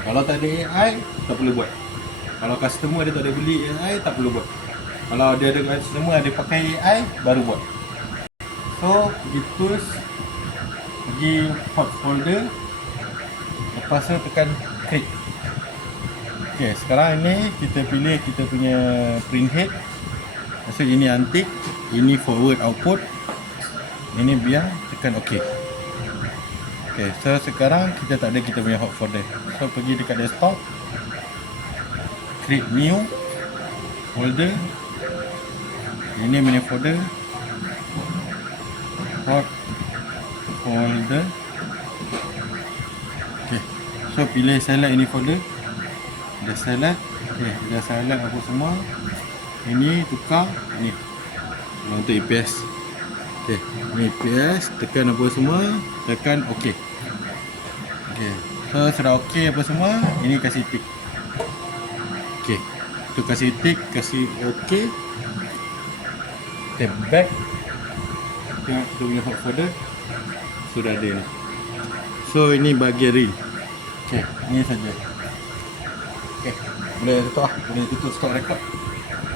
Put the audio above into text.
Kalau tak ada AI, tak perlu buat. Kalau customer dia tak ada beli AI, tak perlu buat. Kalau dia ada customer ada pakai AI, baru buat. So, pergi tools, pergi hot folder, lepas tu tekan create. Okay, sekarang ini kita pilih kita punya print head. Maksud ini antik, ini forward output, ini biar, tekan OK. Okay, so sekarang kita tak ada kita punya hot folder. So pergi dekat desktop, create new folder. Ini punya folder, hot folder. Okay, so pilih select ini folder. Dah select, okay, dah select apa semua. Ini tukar, ini untuk EPS. Okay, ini EPS, tekan apa semua, tekan OK. Okay, so sudah OK apa semua, ini kasih tick. Okay, tu kasih tick, kasih OK. Tap back. Tengok kita punya hot folder sudah ada ni. So ini bahagian real. Okay, ini saja. Okay, boleh tutup lah, boleh tutup stop record.